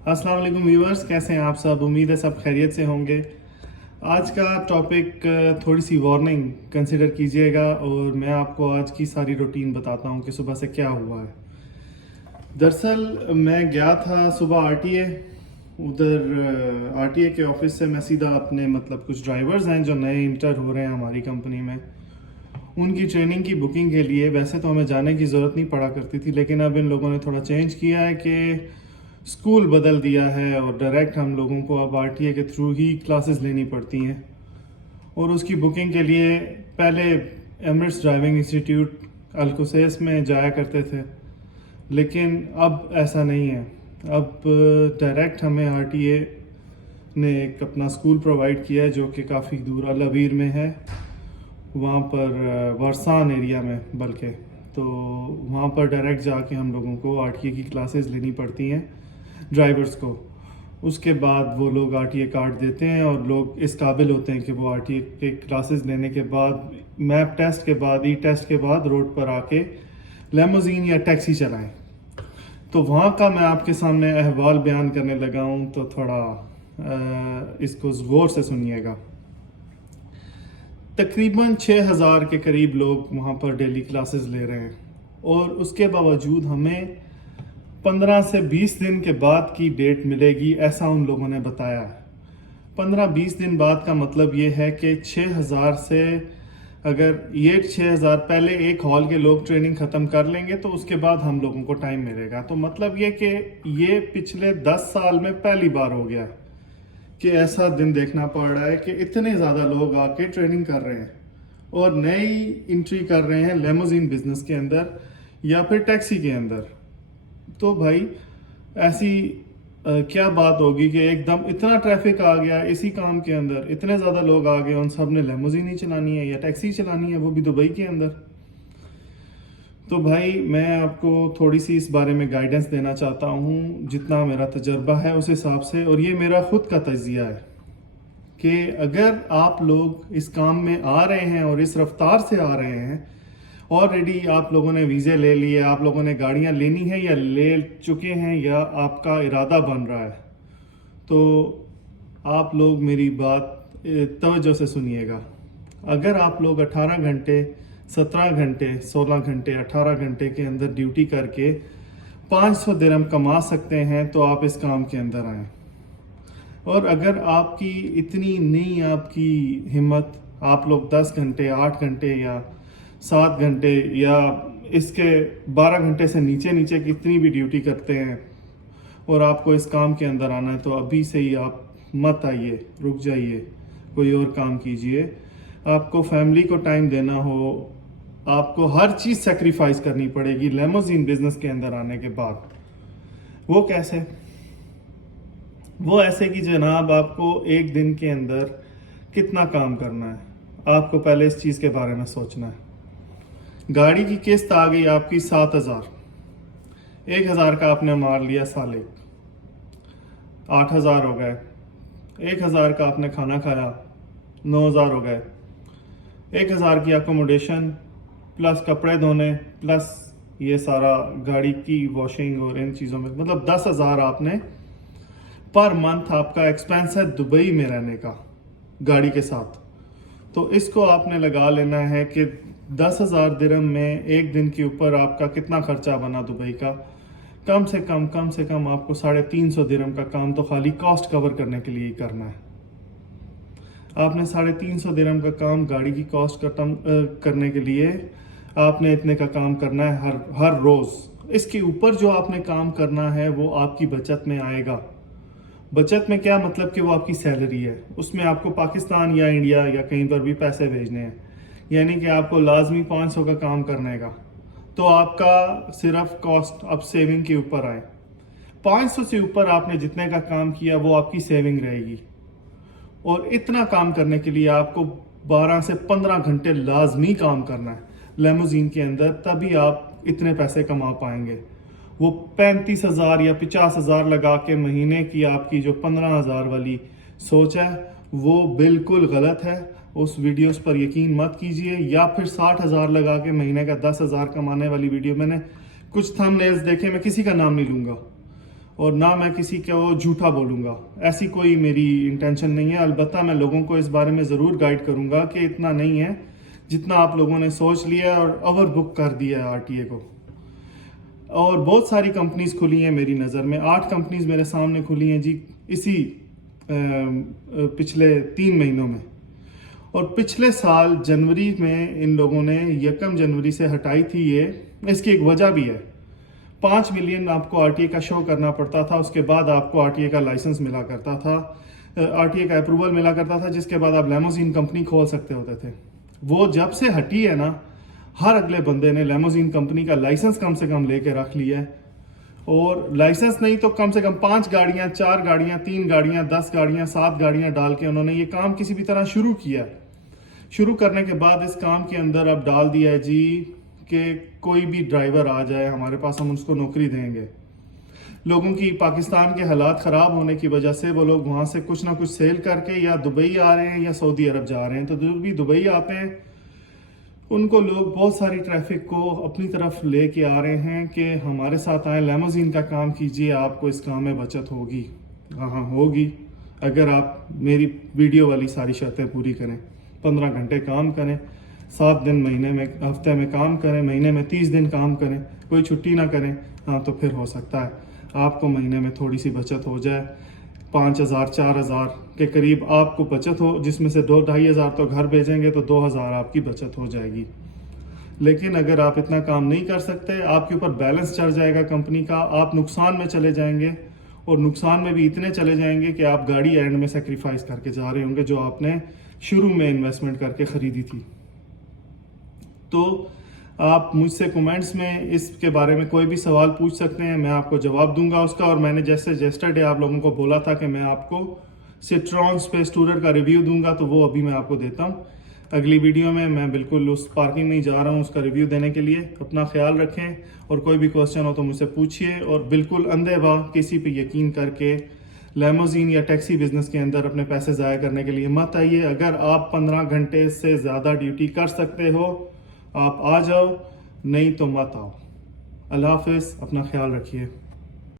अस्सलाम वालेकुम व्यूअर्स, कैसे हैं आप सब। उम्मीद है सब खैरियत से होंगे। आज का टॉपिक थोड़ी सी वार्निंग कंसिडर कीजिएगा और मैं आपको आज की सारी रूटीन बताता हूं कि सुबह से क्या हुआ है। दरअसल मैं गया था सुबह आरटीए। उधर आरटीए के ऑफिस से मैं सीधा अपने कुछ ड्राइवर्स हैं जो नए इंटर हो रहे हैं हमारी कंपनी में, उनकी ट्रेनिंग की बुकिंग के लिए। वैसे तो हमें जाने की ज़रूरत नहीं पड़ा करती थी, लेकिन अब इन लोगों ने थोड़ा चेंज किया है कि स्कूल बदल दिया है और डायरेक्ट हम लोगों को अब आरटीए के थ्रू ही क्लासेस लेनी पड़ती हैं। और उसकी बुकिंग के लिए पहले एमिरेट्स ड्राइविंग इंस्टीट्यूट अलकुसैस में जाया करते थे, लेकिन अब ऐसा नहीं है। अब डायरेक्ट हमें आरटीए ने एक अपना स्कूल प्रोवाइड किया है जो कि काफ़ी दूर अल अबीर में है, वहाँ पर वरसान एरिया में बल्कि। तो वहाँ पर डायरेक्ट जाके हम लोगों को आरटीए की क्लासेस लेनी पड़ती हैं ड्राइवर्स को। उसके बाद वो लोग आरटीए कार्ड देते हैं और लोग इस काबिल होते हैं कि वो आरटीए के क्लासेस लेने के बाद, मैप टेस्ट के बाद, ई टेस्ट के बाद रोड पर आके लेमोजीन या टैक्सी चलाएं। तो वहाँ का मैं आपके सामने अहवाल बयान करने लगा हूँ, तो थोड़ा इसको गौर से सुनिएगा। तकरीबन 6000 के करीब लोग वहाँ पर डेली क्लासेस ले रहे हैं और उसके बावजूद हमें 15 से 20 दिन के बाद की डेट मिलेगी, ऐसा उन लोगों ने बताया है। 15-20 दिन बाद का मतलब ये है कि 6000 से अगर ये 6000 पहले एक हॉल के लोग ट्रेनिंग ख़त्म कर लेंगे तो उसके बाद हम लोगों को टाइम मिलेगा। तो मतलब ये कि ये पिछले 10 साल में पहली बार हो गया कि ऐसा दिन देखना पड़ रहा है कि इतने ज़्यादा लोग आके ट्रेनिंग कर रहे हैं और नई एंट्री कर रहे हैं लेमोजीन बिजनेस के अंदर या फिर टैक्सी के अंदर। तो भाई ऐसी क्या बात होगी कि एकदम इतना ट्रैफिक आ गया इसी काम के अंदर, इतने ज़्यादा लोग आ गए, उन सब ने लेमोजीन ही चलानी है या टैक्सी चलानी है, वो भी दुबई के अंदर। तो भाई मैं आपको थोड़ी सी इस बारे में गाइडेंस देना चाहता हूँ, जितना मेरा तजर्बा है उस हिसाब से, और ये मेरा खुद का तजिया है कि अगर आप लोग इस काम में आ रहे हैं और इस रफ्तार से आ रहे हैं, ऑलरेडी आप लोगों ने वीज़े ले लिए, आप लोगों ने गाड़ियाँ लेनी है या ले चुके हैं या आपका इरादा बन रहा है, तो आप लोग मेरी बात तवज्जो से सुनिएगा। अगर आप लोग 18 घंटे, 17 घंटे, 16 घंटे, 18 घंटे के अंदर ड्यूटी करके 500 दिरहम कमा सकते हैं तो आप इस काम के अंदर आएँ। और अगर आपकी इतनी नहीं आपकी हिम्मत, आप लोग 10 घंटे, 8 घंटे या 7 घंटे या इसके 12 घंटे से नीचे नीचे कितनी भी ड्यूटी करते हैं और आपको इस काम के अंदर आना है, तो अभी से ही आप मत आइए, रुक जाइए, कोई और काम कीजिए। आपको फैमिली को टाइम देना हो, आपको हर चीज़ सेक्रीफाइस करनी पड़ेगी लेमोजीन बिजनेस के अंदर आने के बाद। वो कैसे? वो ऐसे कि जनाब आपको एक दिन के अंदर कितना काम करना है, आपको पहले इस चीज़ के बारे में सोचना है। गाड़ी की किस्त आ गई आपकी 7000, 1000 का आपने मार लिया साल, 8000 हो गए। 1000 का आपने खाना खाया, 9000 हो गए। 1000 की अकोमोडेशन प्लस कपड़े धोने प्लस ये सारा गाड़ी की वॉशिंग और इन चीज़ों में, मतलब 10,000 आपने पर मंथ आपका एक्सपेंस है दुबई में रहने का गाड़ी के साथ। तो इसको आपने लगा लेना है कि 10,000 दिरहम में एक दिन के ऊपर आपका कितना खर्चा बना दुबई का। कम से कम आपको 350 दिरहम का काम तो खाली कॉस्ट कवर करने के लिए ही करना है। आपने 350 दिरहम का काम गाड़ी की कॉस्ट करने के लिए आपने इतने का काम करना है हर रोज़। इसके ऊपर जो आपने काम करना है वो आपकी बचत में आएगा। बचत में क्या मतलब कि वो आपकी सैलरी है, उसमें आपको पाकिस्तान या इंडिया या कहीं पर भी पैसे भेजने हैं, यानी कि आपको लाजमी 500 का काम करने का, तो आपका सिर्फ कॉस्ट अब सेविंग के ऊपर आए। 500 से ऊपर आपने जितने का काम किया वो आपकी सेविंग रहेगी। और इतना काम करने के लिए आपको 12 से 15 घंटे लाजमी काम करना है लेमोजीन के अंदर, तभी आप इतने पैसे कमा पाएंगे। वो 35,000 या 50,000 लगा के महीने की आपकी जो 15,000 वाली सोच है वो बिल्कुल गलत है। उस वीडियोस पर यकीन मत कीजिए, या फिर 60,000 लगा के महीने का 10,000 कमाने वाली वीडियो, मैंने कुछ थंबनेल्स देखे, मैं किसी का नाम नहीं लूँगा, اور نہ میں کسی کو جھوٹا بولوں گا. ایسی کوئی میری انٹینشن نہیں ہے. البتہ میں لوگوں کو اس بارے میں ضرور گائیڈ کروں گا کہ اتنا نہیں ہے جتنا آپ لوگوں نے سوچ لیا اور اوور بک کر دیا ہے RTA کو. اور بہت ساری کمپنیز کھلی ہیں میری نظر میں. 8 کمپنیز میرے سامنے کھلی ہیں جی اسی پچھلے 3 مہینوں میں. اور پچھلے سال جنوری میں ان لوگوں نے 1 جنوری سے ہٹائی تھی. اس کی ایک وجہ بھی ہے. 5 ملین آپ کو RTA کا شو کرنا پڑتا تھا, اس کے بعد آپ کو RTA کا لائسنس ملا کرتا تھا, RTA کا اپروول ملا کرتا تھا, جس کے بعد آپ لیموزین کمپنی کھول سکتے ہوتے تھے. وہ جب سے ہٹی ہے نا, ہر اگلے بندے نے لیموزین کمپنی کا لائسنس کم سے کم لے کے رکھ لیا ہے. اور لائسنس نہیں تو کم سے کم 5 گاڑیاں, 4 گاڑیاں, 3 گاڑیاں, 10 گاڑیاں, 7 گاڑیاں ڈال کے انہوں نے یہ کام کسی بھی طرح شروع کیا. شروع کرنے کے بعد اس کام کے اندر اب ڈال دیا ہے جی کہ کوئی بھی ڈرائیور آ جائے ہمارے پاس, ہم اس کو نوکری دیں گے. لوگوں کی پاکستان کے حالات خراب ہونے کی وجہ سے وہ لوگ وہاں سے کچھ نہ کچھ سیل کر کے یا دبئی آ رہے ہیں یا سعودی عرب جا رہے ہیں. تو جو بھی دبئی آتے ہیں ان کو لوگ بہت ساری ٹریفک کو اپنی طرف لے کے آ رہے ہیں کہ ہمارے ساتھ آئیں, لیموزین کا کام کیجئے, آپ کو اس کام میں بچت ہوگی. ہاں ہوگی, اگر آپ میری ویڈیو والی ساری شرطیں پوری کریں. 15 گھنٹے کام کریں, 7 دن مہینے میں, ہفتے میں کام کریں, مہینے میں 30 دن کام کریں, کوئی چھٹی نہ کریں. ہاں تو پھر ہو سکتا ہے آپ کو مہینے میں تھوڑی سی بچت ہو جائے. 5,000 4,000 کے قریب آپ کو بچت ہو, جس میں سے 2,000-2,500 تو گھر بھیجیں گے تو 2,000 آپ کی بچت ہو جائے گی. لیکن اگر آپ اتنا کام نہیں کر سکتے, آپ کے اوپر بیلنس چڑھ جائے گا کمپنی کا, آپ نقصان میں چلے جائیں گے. اور نقصان میں بھی اتنے چلے جائیں گے کہ آپ گاڑی اینڈ میں سیکریفائز کر کے جا رہے ہوں گے جو آپ نے شروع میں انویسٹمنٹ کر کے خریدی تھی. تو آپ مجھ سے کومنٹس میں اس کے بارے میں کوئی بھی سوال پوچھ سکتے ہیں, میں آپ کو جواب دوں گا اس کا. اور میں نے جیسے یسٹرڈے آپ لوگوں کو بولا تھا کہ میں آپ کو سٹرون اسپیس ٹورر کا ریویو دوں گا, تو وہ ابھی میں آپ کو دیتا ہوں. اگلی ویڈیو میں بالکل اس پارکنگ میں ہی جا رہا ہوں اس کا ریویو دینے کے لیے. اپنا خیال رکھیں, اور کوئی بھی کوسچن ہو تو مجھ سے پوچھیے. اور بالکل اندھے باہ کسی پہ یقین کر کے لیموزین یا ٹیکسی بزنس کے اندر اپنے پیسے ضائع کرنے کے لیے مت آئیے. اگر آپ 15 گھنٹے سے زیادہ ڈیوٹی کر سکتے ہو آپ آ جاؤ, نہیں تو مت آؤ. اللہ حافظ, اپنا خیال رکھیے.